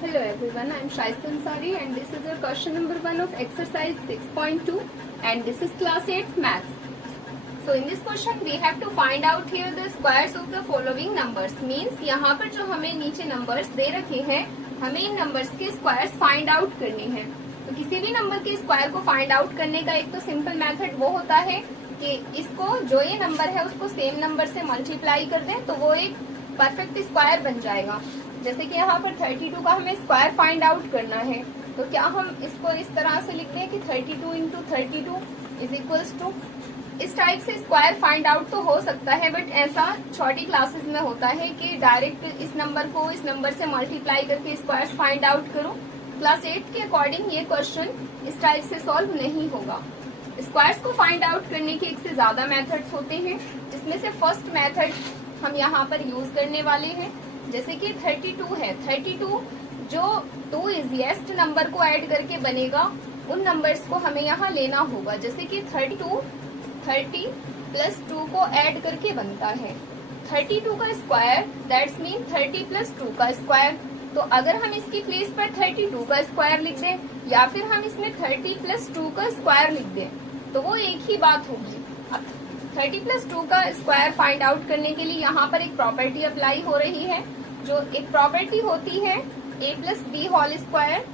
Hello everyone, I am Shaista Ansari and this is your question number 1 of exercise 6.2 and this is class 8 maths. So in this question we have to find out here the squares of the following numbers. Means यहाँ पर जो हमें नीचे numbers दे रखे हैं, हमें इन numbers के squares find out करने हैं. तो किसी भी नंबर के स्क्वायर को फाइंड आउट करने का एक तो सिंपल मेथड वो होता है कि इसको जो ये नंबर है उसको सेम नंबर से मल्टीप्लाई कर दें तो वो एक परफेक्ट स्क्वायर बन जाएगा. जैसे कि यहाँ पर 32 का हमें स्क्वायर फाइंड आउट करना है तो क्या हम इसको इस तरह से लिखते हैं कि 32 इंटू 32 इज इक्वल्स टू. इस टाइप से स्क्वायर फाइंड आउट तो हो सकता है बट ऐसा छोटी क्लासेस में होता है कि डायरेक्ट इस नंबर को इस नंबर से मल्टीप्लाई करके स्क्वायर्स फाइंड आउट करो. क्लास 8 के अकॉर्डिंग ये क्वेश्चन इस टाइप से सॉल्व नहीं होगा. स्क्वायर्स को फाइंड आउट करने के एक से ज्यादा मेथड्स होते हैं जिसमें से फर्स्ट मेथड हम यहाँ पर यूज करने वाले हैं. जैसे कि 32 है, 32 जो 2 इजीएस्ट नंबर को ऐड करके बनेगा उन नंबर्स को हमें यहाँ लेना होगा. जैसे कि 30 प्लस 2 को ऐड करके बनता है 32 का स्क्वायर, दैट्स मीन 30 प्लस 2 का स्क्वायर. तो अगर हम इसकी प्लेस पर 32 का स्क्वायर लिख दें या फिर हम इसमें 30 प्लस 2 का स्क्वायर लिख दें तो वो एक ही बात होगी. अब 30 प्लस 2 का स्क्वायर फाइंड आउट करने के लिए यहाँ पर एक प्रॉपर्टी अप्लाई हो रही है जो एक प्रॉपर्टी होती है a plus b whole square.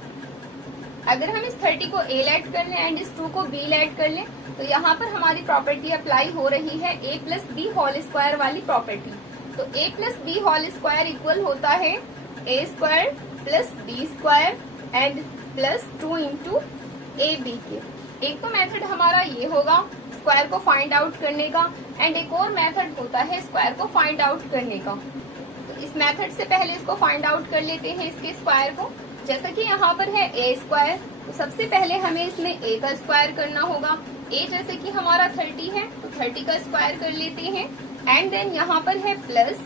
अगर हम इस 30 को a लेट कर लें एंड इस 2 को b लेट कर लें तो यहाँ पर हमारी प्रॉपर्टी अप्लाई हो रही है a plus b whole square वाली प्रॉपर्टी. तो a plus b whole square equal होता है a square plus b square and plus 2 into a b के. एक तो मेथड हमारा ये होगा स्क्वायर को फाइंड आउट करने का एंड एक और मेथड होता है स्क्वायर को फाइंड आउट करने का. तो इस मेथड से पहले इसको फाइंड आउट कर लेते हैं इसके स्क्वायर को. जैसा कि यहाँ पर है a स्क्वायर तो सबसे पहले हमें इसमें a का स्क्वायर करना होगा. a जैसे कि हमारा 30 है तो 30 का स्क्वायर कर लेते हैं एंड देन यहाँ पर है plus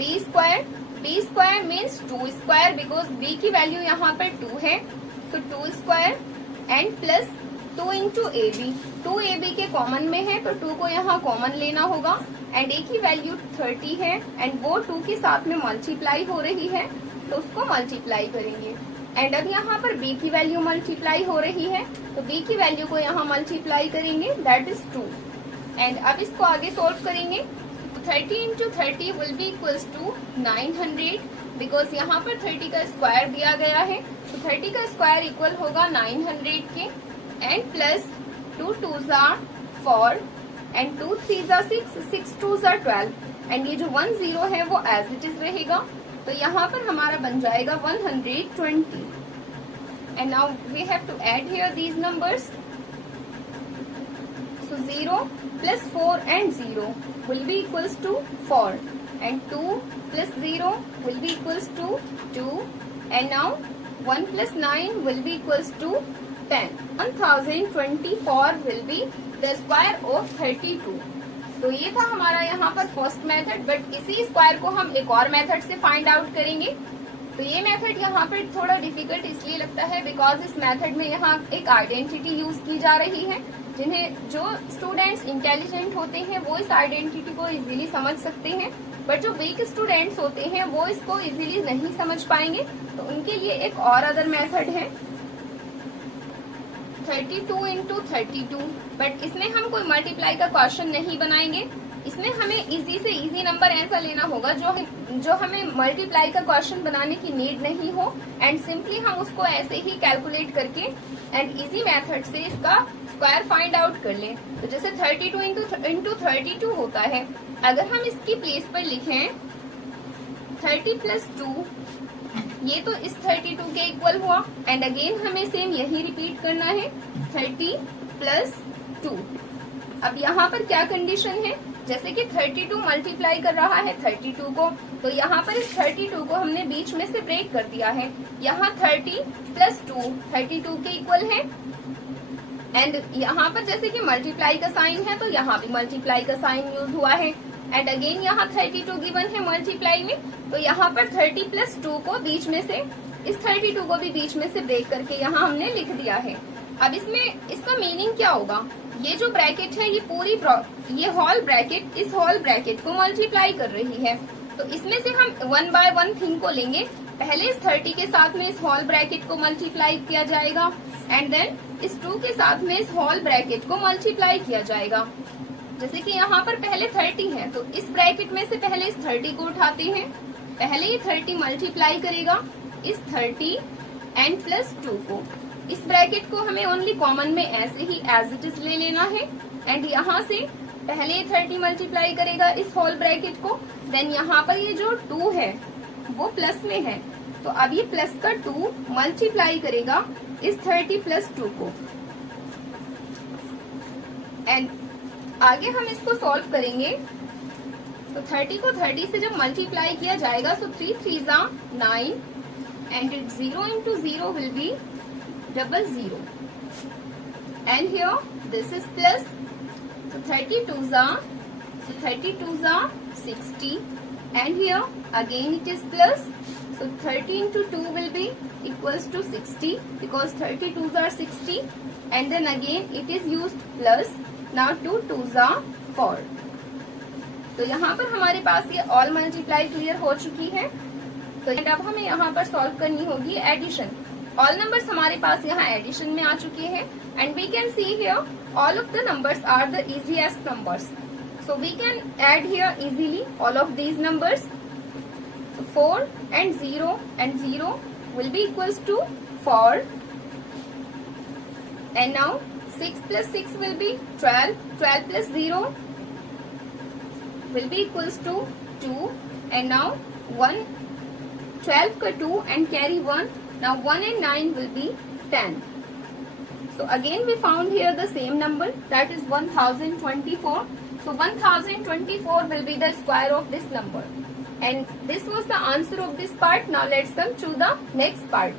b square. b square means 2 square because b की वैल्यू यहाँ पर 2 है तो 2 square and plus 2 into a b. 2 a b के कॉमन में है तो 2 को यहाँ कॉमन लेना होगा एंड ए की वैल्यू 30 है एंड वो 2 के साथ में मल्टीप्लाई हो रही है तो उसको मल्टीप्लाई करेंगे. एंड अब यहाँ पर b की वैल्यू मल्टीप्लाई हो रही है तो b की वैल्यू को यहाँ मल्टीप्लाई करेंगे दैट इज 2. एंड अब इसको आगे सोल्व करेंगे. 30 into 30 will be equals to 900 because यहाँ पर 30 का स्क्वायर दिया गया है तो 30 का स्क्वायर इक्वल होगा 900 के and plus 2 2s are 4 and 2 3s are 6, 6 2s are 12 and ये जो 1 0 है वो एज इट इज रहेगा. तो यहाँ पर हमारा बन जाएगा 120 and now we have to add here these numbers. So 0 plus 4 and 0 will be equals to 4 and 2 plus 0 will be equals to 2 and now 1 plus 9 will be equals to 10. 1024 will be the square of 32. तो ये था हमारा यहाँ पर first method but इसी square को हम एक और मेथड से फाइंड आउट करेंगे. तो ये मेथड यहाँ पर थोड़ा डिफिकल्ट इसलिए लगता है बिकॉज इस मेथड में यहाँ एक आइडेंटिटी यूज की जा रही है. जो स्टूडेंट्स इंटेलिजेंट होते हैं वो इस आइडेंटिटी को इजीली समझ सकते हैं बट जो वीक स्टूडेंट्स होते हैं वो इसको इजीली नहीं समझ पाएंगे. तो उनके लिए एक और अदर मेथड है 32 इंटू 32 बट इसमें हम कोई मल्टीप्लाई का क्वेश्चन नहीं बनाएंगे. इसमें हमें इजी से इजी नंबर ऐसा लेना होगा जो हमें मल्टीप्लाई का क्वेश्चन बनाने की नीड नहीं हो एंड सिंपली हम उसको ऐसे ही कैलकुलेट करके एंड इजी मेथड से इसका स्क्वायर फाइंड आउट कर लें. तो जैसे 32 इंटू 32 होता है अगर हम इसकी प्लेस पर लिखें 30 प्लस 2 ये तो इस 32 के इक्वल हुआ एंड अगेन हमें सेम यही रिपीट करना है 30 प्लस 2. अब यहाँ पर क्या कंडीशन है जैसे कि 32 मल्टीप्लाई कर रहा है 32 को तो यहाँ पर इस 32 को हमने बीच में से ब्रेक कर दिया है. यहाँ 30 प्लस 2 32 के इक्वल है एंड यहाँ पर जैसे कि मल्टीप्लाई का साइन है तो यहाँ भी मल्टीप्लाई का साइन यूज हुआ है एंड अगेन यहाँ 32 गिवन है मल्टीप्लाई में तो यहाँ पर 30 प्लस 2 को बीच में से इस 32 को भी बीच में से ब्रेक करके यहाँ हमने लिख दिया है. अब इसमें इसका मीनिंग क्या होगा ये जो ब्रैकेट है ये पूरी ये होल ब्रैकेट इस होल ब्रैकेट को मल्टीप्लाई कर रही है तो इसमें से हम 1 बाय 1 थिंग को लेंगे पहले इस 30 के साथ में इस होल ब्रैकेट को मल्टीप्लाई किया जाएगा एंड देन इस 2 के साथ में इस होल ब्रैकेट को मल्टीप्लाई किया जाएगा। जैसे कि यहाँ पर पहले 30 है तो इस ब्रैकेट में से पहले इस 30 को उठाते हैं, पहले ये 30 मल्टीप्लाई करेगा इस 30 एंड प्लस 2 को। इस ब्रैकेट को हमें ओनली कॉमन में ऐसे ही एज इट इज ले लेना है एंड यहाँ से पहले ये 30 मल्टीप्लाई करेगा इस होल ब्रैकेट को, देन यहाँ पर ये जो 2 है वो प्लस में है तो अब ये प्लस का 2 मल्टीप्लाई करेगा इस 30 प्लस 2 को एंड आगे हम इसको सॉल्व करेंगे। तो 30 को 30 से जब मल्टीप्लाई किया जाएगा तो 3 3s are 9 and 0 into 0 will be 00 and here this is plus, so 32s are 60 and here again it is plus, so 30 into 2 will be equals to 60 because 32s are 60 and then again it is used plus, now 2 2s are 4। तो यहाँ पर हमारे पास ये all multiply clear हो चुकी है। तो अब हमें यहाँ पर सॉल्व करनी होगी एडिशन। ऑल नंबर्स हमारे पास यहाँ एडिशन में आ चुके हैं and we can see here all of the numbers are the easiest numbers, so we can add here easily all of these numbers. 4 and 0 will be equals to 4 and now 6 plus 6 will be 12, 12 plus 0 will be equals to 2 and now 1, 12 ka 2 and carry 1, now 1 and 9 will be 10. So again we found here the same number, that is 1024. So 1024 will be the square of this number and this was the answer of this part. Now let's come to the next part.